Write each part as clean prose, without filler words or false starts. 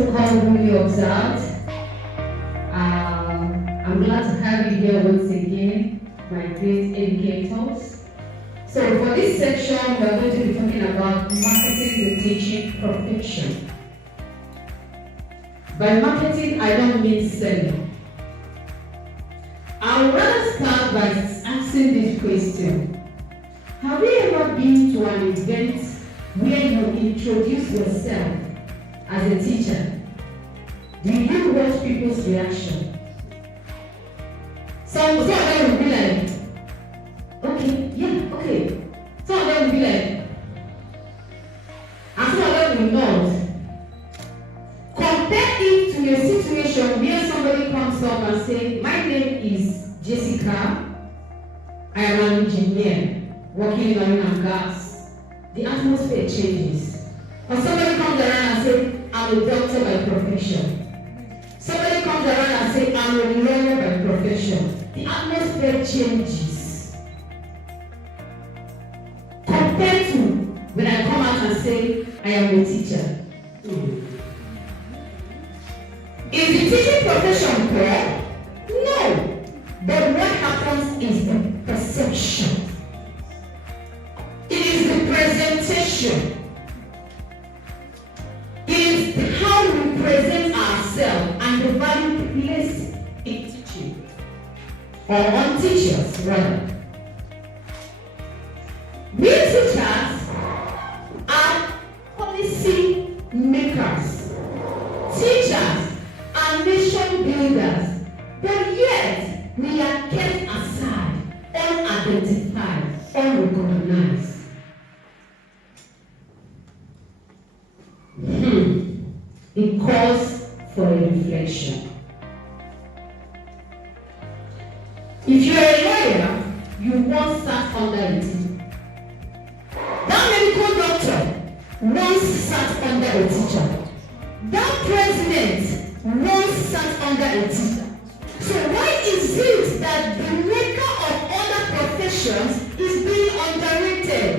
protocol who you observed. I'm glad to have you here once again, my great educators. So for this section, we are going to be talking about marketing the teaching profession. By marketing, I don't mean selling. I would rather start by asking this question. Have you ever been to an event where you introduce yourself as a teacher? Do you watch people's reaction? Some of them will be like, okay, yeah, okay. Some of them will be like, and some of them will not. Compare it to a situation where somebody comes up and says, my name is Jessica, I am an engineer working in oil and gas. The atmosphere changes. Or somebody comes around and says, I'm a doctor by profession. Somebody comes around and says, I'm a lawyer by profession. The atmosphere changes. Compared to when I come out and say, I am a teacher. Is the teaching profession poor? No. But what happens is the perception. It is the presentation. It is how we present ourselves and the value placed in teaching. Or on teachers, rather. We teachers are policy makers. Teachers are nation builders. But yet, we are kept aside, unidentified, unrecognized. It calls for a reflection. If you're a lawyer, you once sat under a teacher. That medical doctor once sat under a teacher. That president once sat under a teacher. So why is it that the maker of other professions is being underrated?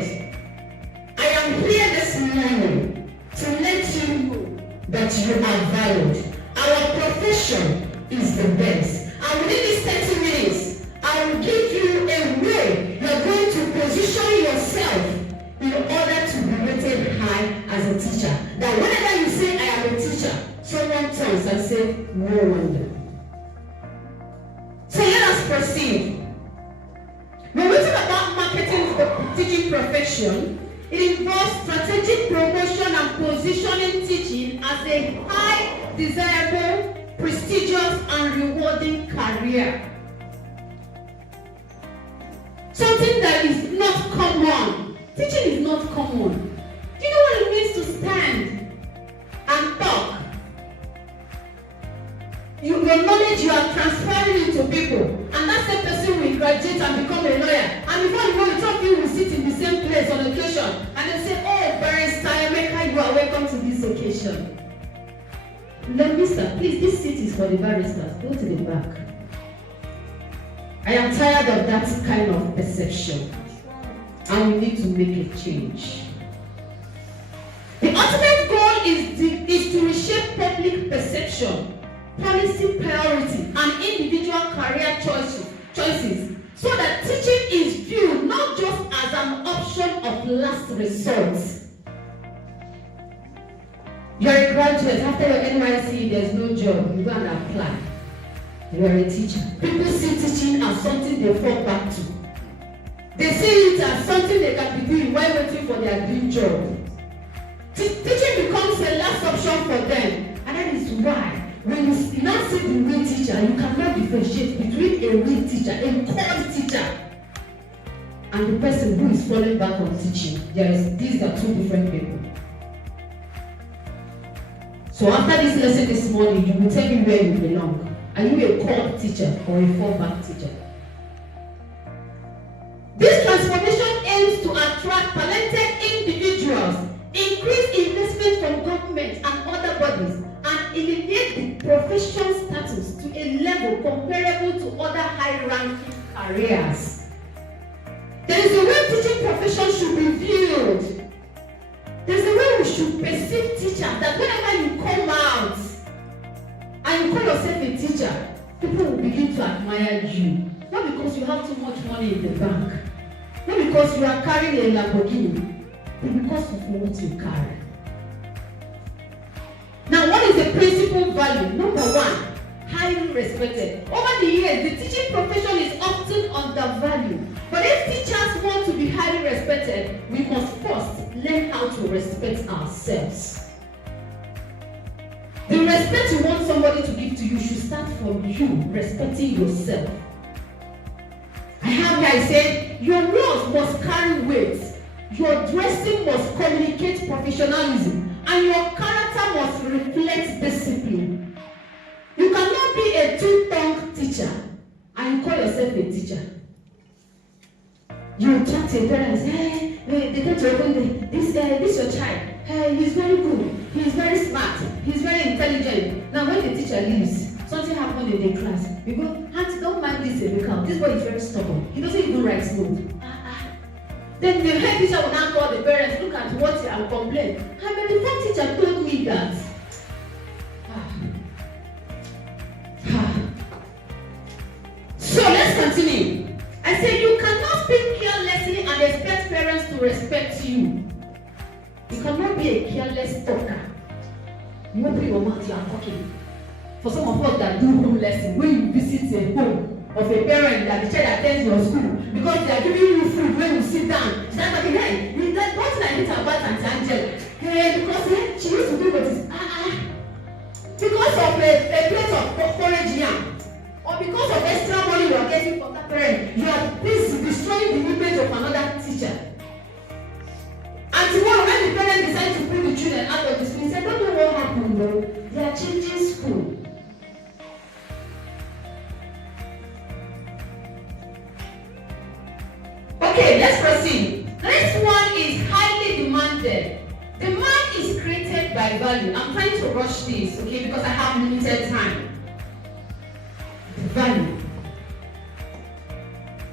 I am here this morning to let you know that you are valued. Our profession is the best. And within these 30 minutes, I will give you a way you're going to position yourself in order to be rated high as a teacher. That whenever you say, I am a teacher, someone turns and says, no wonder. So let us proceed. When we talk about marketing the teaching profession, it involves strategic promotion and positioning teaching as a high, desirable, prestigious, and rewarding career. Something that is not common. Teaching is not common. Do you know what it means to stand and talk? Your knowledge you are transferring it to people, and that same person will graduate and become a lawyer. And before you know it, all of you will sit in the same place on occasion, and they say, "Oh, Barrister Emeka, you are welcome to this occasion." Mister, please, this seat is for the barristers. Go to the back. I am tired of that kind of perception, and we need to make a change. The ultimate goal is to reshape public perception, policy priority, and individual career choices, so that teaching is viewed not just as an option of last resort. You're a graduate, after your NYC, there's no job, you go and apply. You're a teacher. People see teaching as something they fall back to. They see it as something they can be doing while waiting for their dream job. Teaching becomes a last option for them, and that is why when you now see the real teacher, you cannot differentiate between a real teacher, a cold teacher, and the person who is falling back on teaching. These are two different people. So after this lesson this morning, you will tell me where you belong. Are you a cold teacher or a fallback teacher? This transformation aims to attract talented individuals, increase investment from government and other bodies, and elevate the profession status to a level comparable to other high-ranking careers. There is a way teaching profession should be viewed. There is a way we should perceive teachers that whenever you come out and you call yourself a teacher, people will begin to admire you. Not because you have too much money in the bank, not because you are carrying a Lamborghini, but because of what you carry. Now, what is the principal value? Number one, highly respected. Over the years, the teaching profession is often undervalued. But if teachers want to be highly respected, we must first learn how to respect ourselves. The respect you want somebody to give to you should start from you respecting yourself. I have here, I said, your words must carry weight, your dressing must communicate professionalism, and your character must reflect discipline. You cannot be a two-tongued teacher and you call yourself a teacher. You talk to your parents, hey, they tell you, this your child, hey, he's very good, he's very smart, he's very intelligent. Now when the teacher leaves, something happened in the class, you go, Auntie, don't mind this Emeka, this boy is very stubborn, he doesn't even write smooth. Then the head teacher will now call the parents, look at what and complain. How many the teacher told me that? So let's continue. I said you cannot speak carelessly and expect parents to respect you. You cannot be a careless talker. You open your mouth, you are talking. For some of us that do home lesson, when you visit a home of a parent that the child attends your school, because they are giving you food when you sit down, you start talking, hey, you like what I hate about Auntie Angela? Hey, because she used to do this. Because of a plate of porridge yam, or because of extra money you are getting from that parent, you are destroying the image of another teacher. And tomorrow when the parent decides to bring the children out of the school, he said, don't know what happened though, they are changing school. Okay, let's proceed. Next one is highly demanded. Demand is created by value. I'm trying to rush this, okay, because I have limited time. Value.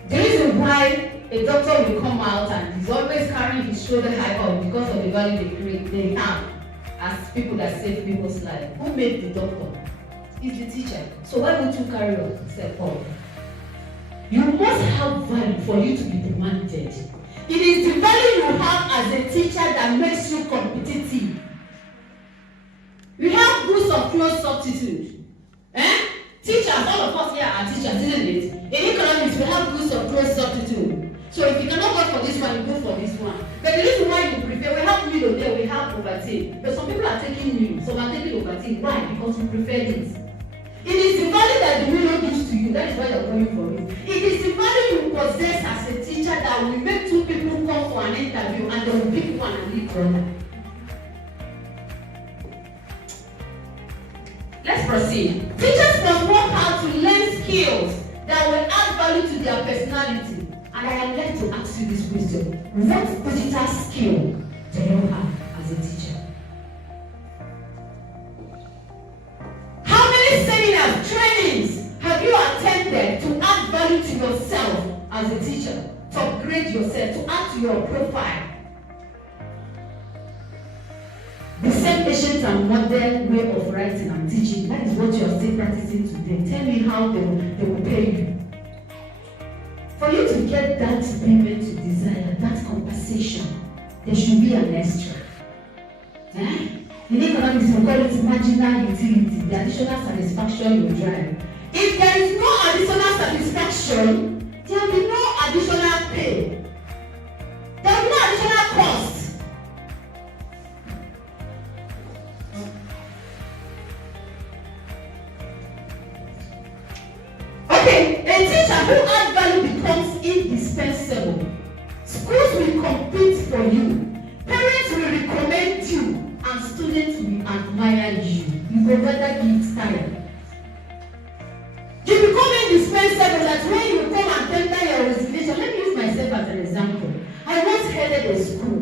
The reason why a doctor will come out and he's always carrying his shoulder high up because of the value they have as people that save people's lives. Who made the doctor? It's the teacher. So why would you carry yourself up? You must have value for you to be demanded. It is the value you have as a teacher that makes you competitive. We have goods of close substitute. Teachers, all of us here are teachers, isn't it? In economics, we have goods of close substitute. So if you cannot go for this one, you go for this one. But the reason why you prefer, we have middle there, we have overtake. But some people are taking middle, some are taking overtake. Why? Because you prefer this. It is the value that the middle gives to you. That is why you're going for it. It is the value you possess as a teacher that will make two people come for an interview and they will pick one and leave the other. Let's proceed. Teachers must work hard to learn skills that will add value to their personality. And I am led to ask you this question. What digital skill do you have as a teacher? How many seminars, trainings have you attended to add value to yourself as a teacher? To upgrade yourself, to add to your profile? The same ancient and modern way of writing and teaching, that is what you are still practicing today. Tell me how they will pay you. For you to get that payment you desire, that compensation, there should be an extra. In economics, we call it marginal utility, the additional satisfaction you drive. If there is no additional satisfaction, there will be no additional pay. There will be no additional cost. Okay, a teacher who adds value becomes indispensable. Schools will compete for you. Parents will recommend you. And students will admire you. You will rather be tired. You become indispensable that when you come and tender your resignation. Let me use myself as an example. I once headed a school.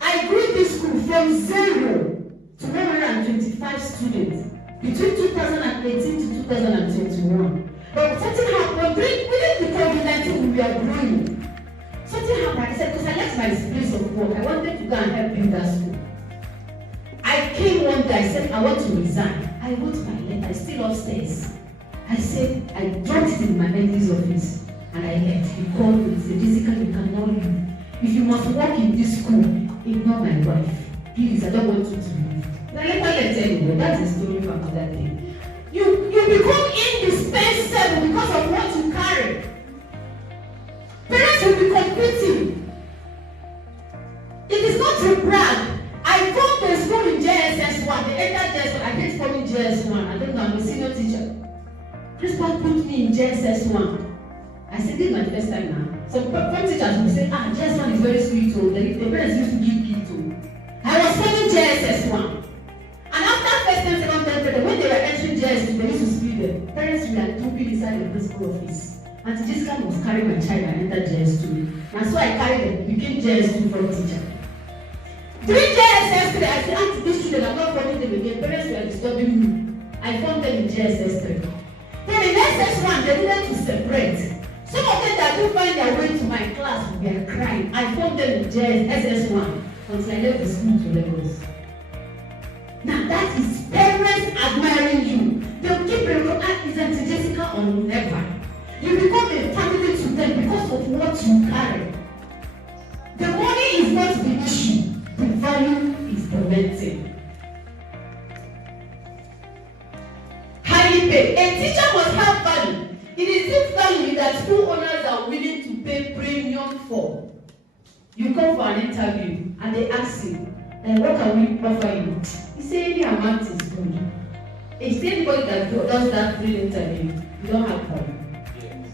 I grew this school from 0 to 125 students between 2018 to 2021. But something happened within the COVID-19 we are growing. Something happened. I said, because I left my place of work, I wanted to go and help build that school. one day I said, I want to resign. I wrote my letter, it's still upstairs. I said, I dropped it in my MD's office and I left. He called me and said, Jessica, you cannot leave. If you must work in this school, ignore my wife. Please, I don't want you to leave. Now let me tell you, that's a story from another day. You become indispensable because of what you carry. Parents will be competing. It is not to brag. I come to school in JSS1. They entered JSS1. I hate forming JS1. I don't know, I'm a senior teacher. Principal put me in JSS1. I said, this is my first time now. So some teachers will say, JS1 is very sweet. The parents used to give gift to. I was forming JSS1. And after first time, second time, when they were entering JS2, they used to split them. Parents were trooping inside the principal office. Auntie Jessica must carry my child and enter JS2. And so I carried them, became JS2 from teacher. During JSS3, I said, Auntie, these children, I'm not forming them again. Parents were disturbing me. I formed them in JSS3. Then in SS1, they needed to separate. Some of them that don't find their way to my class, we are crying. I formed them in SS1 until I left the school to Lagos. Now that is parents admiring you. They'll keep remembering, is Auntie Jessica or never? You become a family to them because of what you carry. The money is not the issue. The value is the renting. Highly paid. A teacher must have value. It is this value that school owners are willing to pay premium for. You come for an interview and they ask you, what can we offer you? You say any amount is good. If anybody that does that free interview, you don't have value. Yes.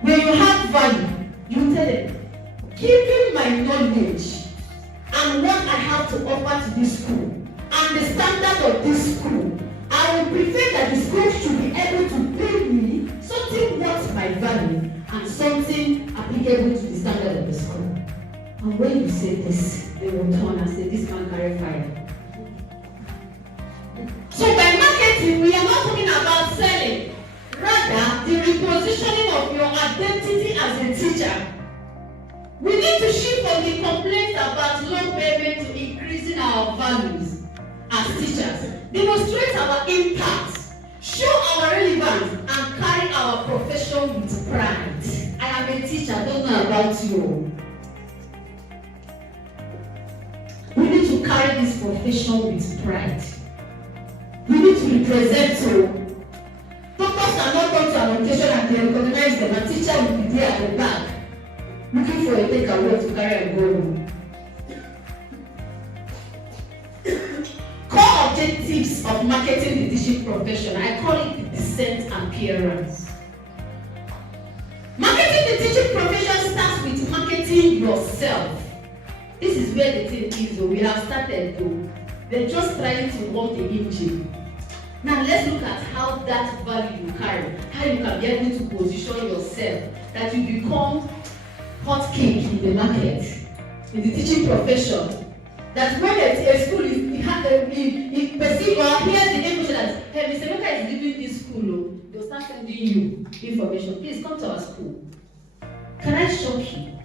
When you have value, you tell them, given my knowledge and what I have to offer to this school and the standard of this school, I would prefer that the school should be able to pay me something worth my value and something applicable to the standard of the school. And when you say this, they will turn and say, this man carry fire. So by marketing, we are not talking about selling. Rather, the repositioning of your identity as a teacher. We need to shift from the complaints about low payment to increasing our values as teachers. Demonstrate our impact, show our relevance, and carry our profession with pride. I am a teacher, I don't know about you. We need to carry this profession with pride. We need to represent so. Doctors cannot come to an orientation and they recognize them. A teacher will be there at the back, looking for a takeaway to carry and go home. Core objectives of marketing the teaching profession. I call it the decent appearance. Marketing the teaching profession starts with marketing yourself. This is where the thing is. We have started though. They're just trying to work the engine. Now let's look at how that value you carry, how you can be able to position yourself, that you become hot cake in the market, in the teaching profession. That when a school is perceive or hears the information that, hey, Mr. Meka is leaving this school, they'll start sending you information. Please come to our school. Can I shock you?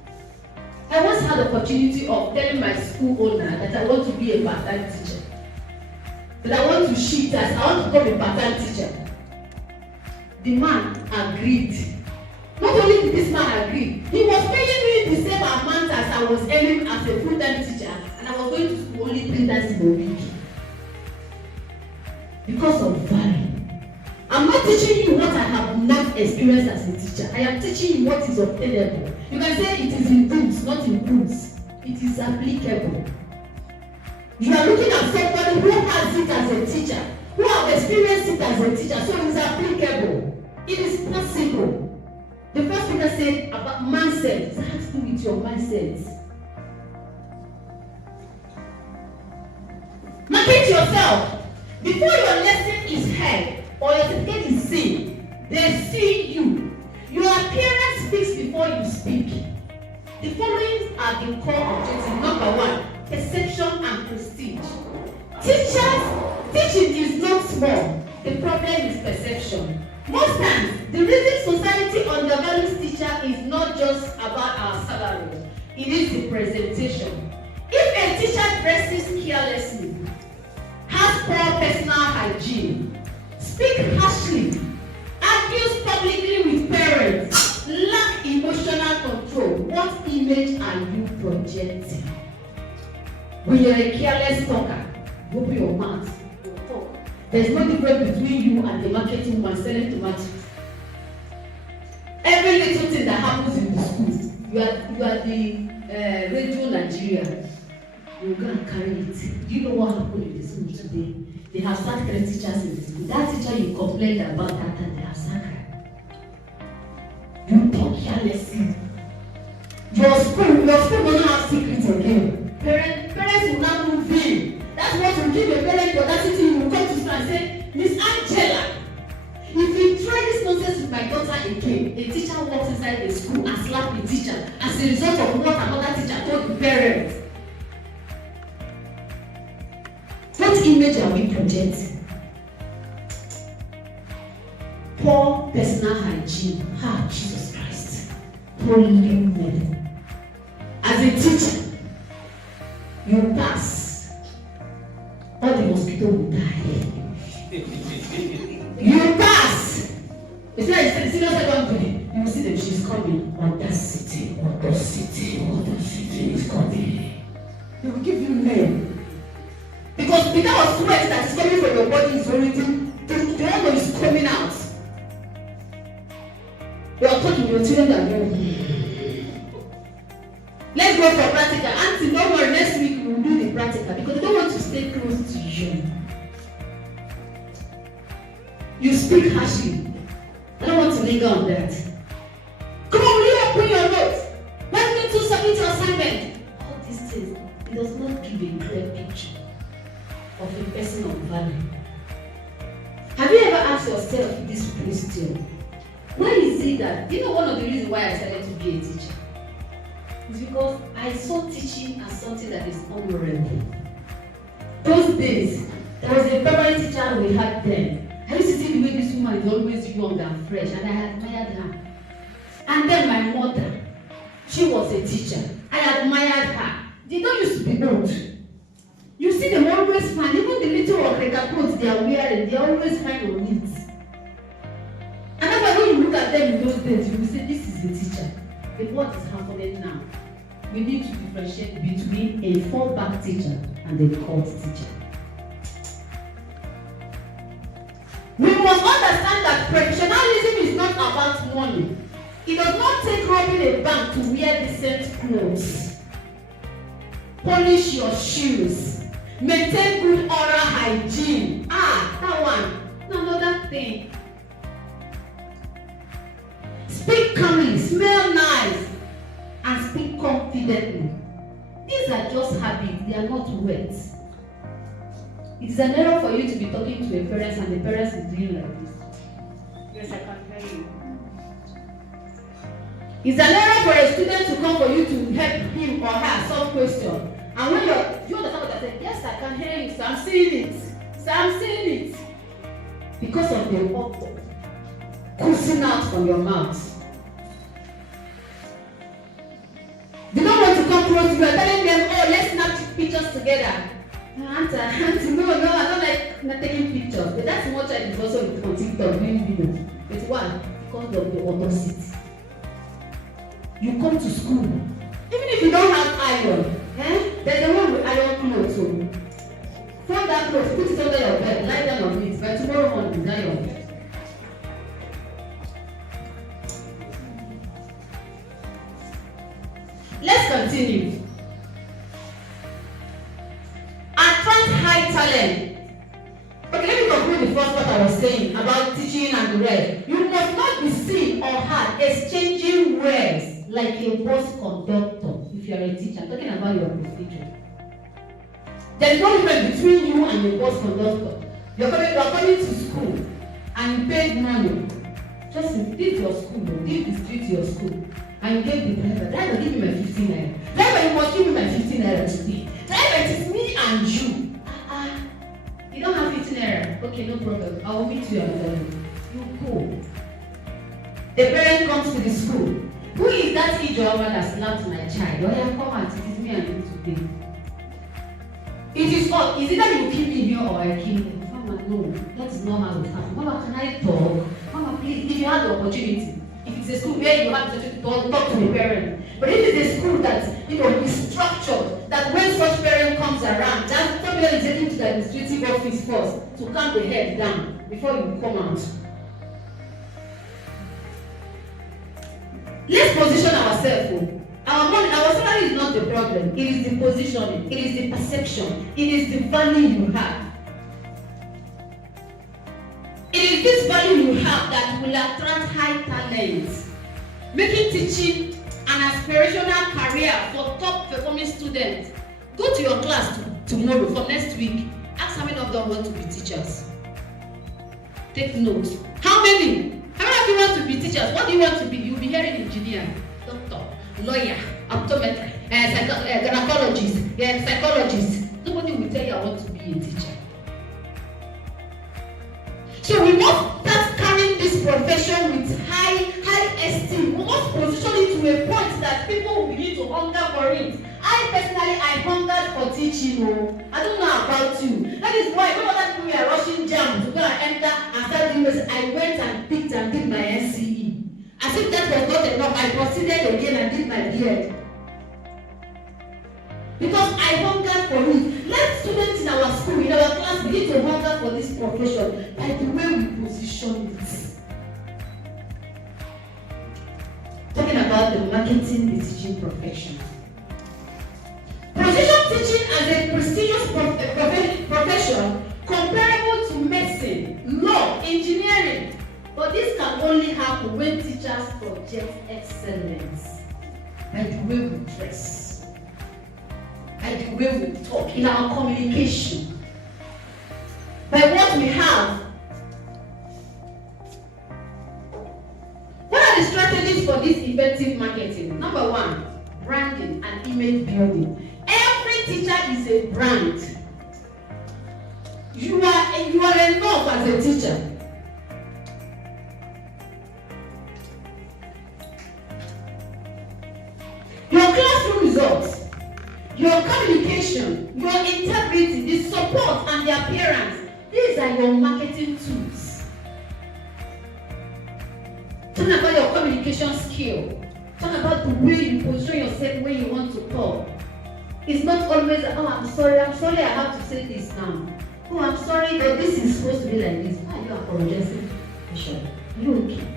I once had the opportunity of telling my school owner that I want to be a part-time teacher. That I want to shift as I want to become a part-time teacher. The man agreed. Not only did this man agree, he was paying me the same amount as I was earning as a full-time teacher, and I was going to school only 3 times in a week. Because of value. I'm not teaching you what I have not experienced as a teacher. I am teaching you what is obtainable. You can say it is in books, not in books. It is applicable. You are looking at somebody who has it as a teacher, who have experienced it as a teacher, so it is applicable. It is possible. The first speaker said about mindset. It has to do with your mindset. Market yourself. Before your lesson is heard or your certificate is seen, they see you. Your appearance speaks before you speak. The following are the core objectives. Number 1, perception and prestige. Teaching is not small. The problem is perception. Most times, the reason society undervalues teacher is not just about our salary. It is the presentation. If a teacher dresses carelessly, has poor personal hygiene, speak harshly, argues publicly with parents, lack emotional control. What image are you projecting? When you're a careless talker, open your mouth, you talk. There's no difference between you and the marketing woman selling tomatoes. Every little thing that happens in the school, you are the radio Nigeria. You go and carry it. Do you know what happened in the school today? They have sacked 3 teachers in the school. That teacher you complained about that and they have sacked her. You talk carelessly. Your school doesn't have secrets again. Parents will not move in. That's what will give a parent the audacity. You will come to school and say, Miss Angela, if you try this nonsense with my daughter again, a teacher walks inside the school and slaps the teacher as a result of what another teacher told the parents. What image are we projecting? Poor personal hygiene. Ah, Jesus Christ. Holy men. As a teacher, you pass. All the mosquitoes will die. You pass. It's like the senior secondary. You will see them. She's coming. Audacity is coming. They will give you name. Because the kind of sweat that is coming from your body is already, the one is coming out. You are talking to your children that know. Let's go for practical. Auntie, don't worry, next week we will do the practical because they don't want to stay close to you. You speak harshly. I don't want to linger on that. Come on, will you open your notes? Why do you need to submit your assignment? All these things, it does not give a clear picture of a person of value. Have you ever asked yourself this question? Why is it that, you know, one of the reasons why I started to be a teacher is because I saw teaching as something that is honorable. Those days, there was a primary teacher we had then. I used to see the way this woman is always young and fresh, and I admired her. And then my mother, she was a teacher. I admired her. They don't used to be old. You see them always fine. Even the little Okreka clothes they are wearing, they are always fine or neat. And that's why when you look at them in those days, you will say, this is a teacher. But what is happening now? We need to differentiate between a fallback teacher and a court teacher. We must understand that professionalism is not about money. It does not take robbing a bank to wear decent clothes. Polish your shoes. Maintain good oral hygiene. That one. Another thing. Speak calmly, smell nice, and speak confidently. These are just habits, they are not words. It is an error for you to be talking to a parent and the parent is doing like this. Yes, I can hear you. It's an error for a student to come for you to help him or her solve question. And when you understand what I said, yes, I can hear you, so I'm seeing it. So I'm seeing it. Because of the water coursing out from your mouth. They don't want to come close to you and telling them, oh, let's snap pictures together. Auntie, no, I don't like not taking pictures. But that's what I did also on TikTok doing videos. But why? Because of the audacity. You come to school, even if you don't have iron, there's a one with iron clothes. So fold that clothes, put it under your bed, lie down on it. By tomorrow morning, lie on it. Let's continue. Attract high talent. Okay, let me conclude the first what I was saying about teaching and the rest. You must not be seen or heard exchanging words like a bus conductor. If you are a teacher, I'm talking about your procedure. There is no difference between you and your bus conductor. You're coming to school and you paid money. Just leave your school, leave the street to your school. And you gave the driver, give me my 15 naira. Driver, you must give me my 15 naira today. Driver, it is me and you. You don't have 15 naira. Okay, no problem. I will meet you at the You go. The parent comes to the school. Who is that Ijoama that slapped my child? Oh yeah, come out. It is me and you today. It is all. Is either you kill me here or I kill you. Mama, no, that is not how it happens. Mama, can I talk? Mama, please, if you have the opportunity, if it's a school where you have to talk to the parent, but if it's a school that is structured, that when such parent comes around, that somebody is taken to the administrative office first to calm the head down before you come out. Let's position ourselves. Our money, our salary is not the problem. It is the positioning, it is the perception, it is the value you have. It is this value you have that will attract high talents, making teaching an aspirational career for top performing students. Go to your class tomorrow, from next week. Ask how many of them want to be teachers. Take notes. How many? How many of you want to be teachers? What do you want to be? You'll be hearing engineer, doctor, lawyer, optometrist, gynecologist, psychologist. Nobody will tell you I want to be a teacher. So we must start carrying this profession with high esteem. We must position it to a point that people will begin to hunger for it. I hungered for teaching. I don't know about you. That is why when other people were rushing jam to go and enter and start doing this, I went and picked and did my NCE. As if that was not enough, I proceeded again and did my B.Ed. Because I hungered for it. Let students in our school, in our class, begin to hunger for this profession by the way we position it. Talking about the marketing the teaching profession. Position teaching as a prestigious profession comparable to medicine, law, engineering. But this can only happen when teachers project excellence by the way we dress, by the way we talk, in our communication, by what we have. What are the strategies for this effective marketing? Number one, branding and image building. Every teacher is a brand. You are enough as a teacher. Your classroom results, your communication, your integrity, the support and the appearance, these are your marketing tools. Talk about your communication skill. Talk about the way you position yourself when you want to talk. It's not always, oh, I'm sorry, I have to say this now. Oh, I'm sorry, but this is supposed to be like this. Why are you apologizing? Sure. Are you okay?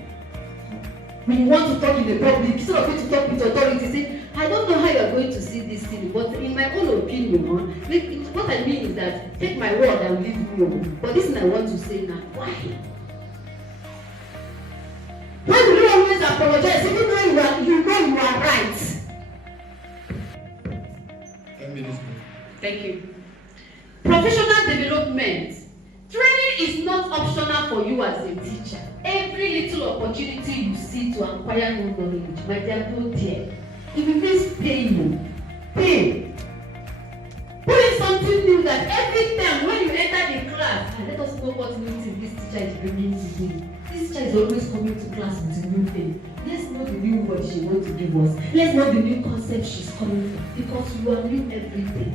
When you want to talk in the public, instead of you to talk with authority, say, I don't know how you are going to see this thing, but in my own opinion, what I mean is that take my word and leave me alone. But this is what I want to say now. Why? Why do you always apologize even though you know you are right? 10 minutes. Thank you. Professional development. Training is not optional for you as a teacher. Every little opportunity you see to acquire new knowledge, my dear, go there. If it means pay you, pay. Put in something new that every time when you enter the class, and let us know what new thing this teacher is bringing today. This teacher is always coming to class with a new thing. Let's know the new word she wants to give us. Let's know the new concept she's coming from. Because you are new every day.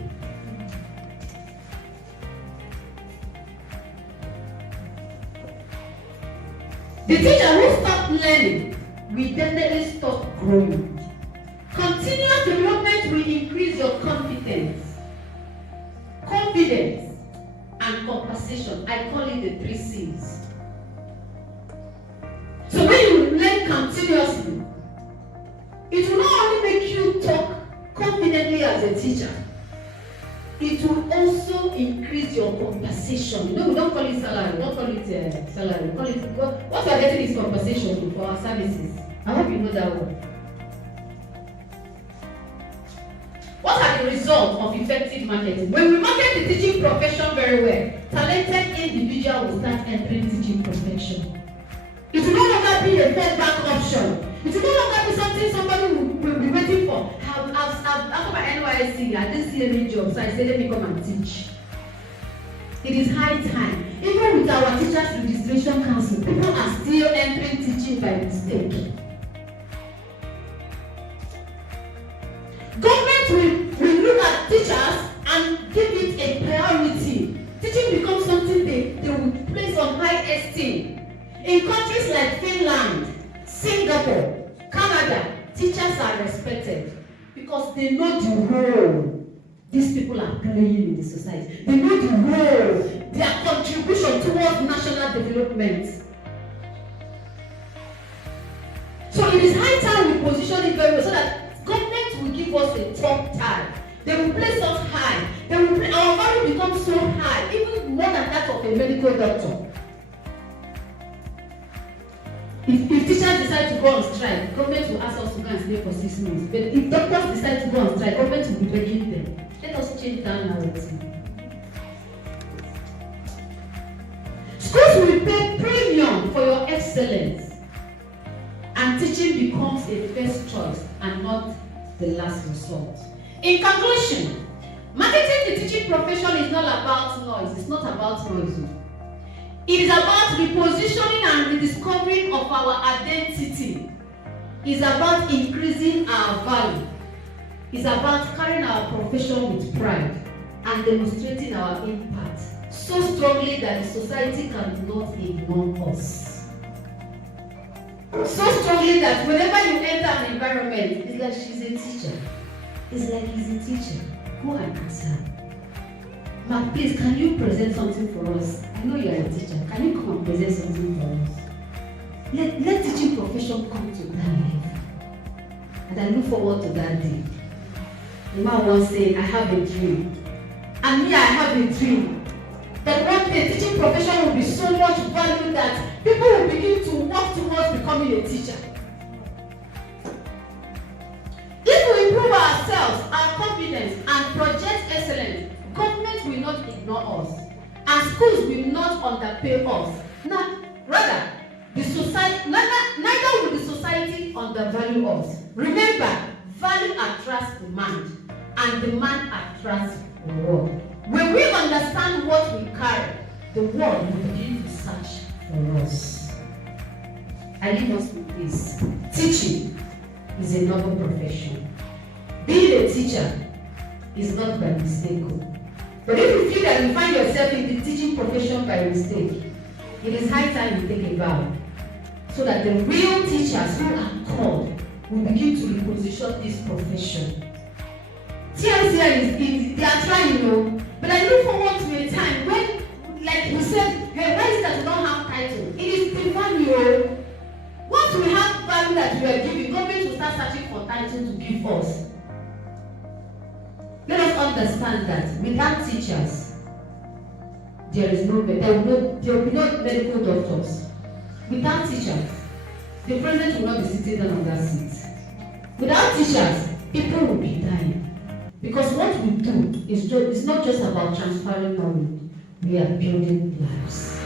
The teacher who stopped learning will definitely stop growing. Continuous development will increase your confidence, and compensation. I call it the 3 C's. So when you learn continuously, it will not only make you talk confidently as a teacher, it will also increase your compensation. No, we don't call it salary. We don't call it salary. We call it, what we are getting is compensation for our services. I hope you know that word. What are the results of effective marketing? When we market the teaching profession very well, talented individuals will start entering teaching profession. It will no longer be a fallback option. It will no longer be something somebody will be waiting for. After my NYSC, I didn't see any job, so I said, let me come and teach. It is high time. Even with our Teachers Registration Council, people are still entering teaching by mistake. Government will look at teachers and give it a teaching becomes something they will place on high esteem. In countries like Finland, Singapore, Canada, teachers are respected because they know the role these people are playing in the society. They know the role, their contribution towards national development. So it is high time we position it very well so that government will give us a top tag. They will place us high. Our value becomes so high, even more than that of a medical doctor. If teachers decide to go on strike, government will ask us to go and stay for 6 months. But if doctors decide to go on strike, government will be begging them. Let us change that narrative. Schools will pay premium for your excellence, and teaching becomes a first choice and not the last resort. In conclusion, marketing the teaching profession is not about noise. It's not about noise. It is about repositioning and rediscovering of our identity. It's about increasing our value. It's about carrying our profession with pride and demonstrating our impact so strongly that the society cannot ignore us. So strongly that whenever you enter an environment, it's like she's a teacher. It's like he's a teacher. Go and ask her. Mark, please, can you present something for us? I know you're a teacher. Can you come and present something for us? Let teaching profession come to that level. And I look forward to that day. The man once said, I have a dream. And me, I have a dream. That one day teaching profession will be so much valued that people will begin to work towards becoming a teacher. If we improve ourselves, our confidence, and project excellence, government will not ignore us, and schools will not underpay us. Rather, the society, neither will the society undervalue us. Remember, value attracts demand, and demand attracts reward. When we understand what we carry, the world will begin to search for us. I leave us with this. Teaching is a noble profession. Being a teacher is not by mistake. But if you feel that you find yourself in the teaching profession by mistake, it is high time you take a bow so that the real teachers who are called will begin to reposition this profession. TLC they are trying, but I look forward to a time when, like you said, hey, why is it that we don't have title? It is the value. Once we have value that we are giving, government will start searching for title to give us. Let us understand that without teachers, there will be no medical doctors. Without teachers, the president will not be sitting down on that seat. Without teachers, people will be dying. Because what we do is not just about transferring knowledge, we are building lives.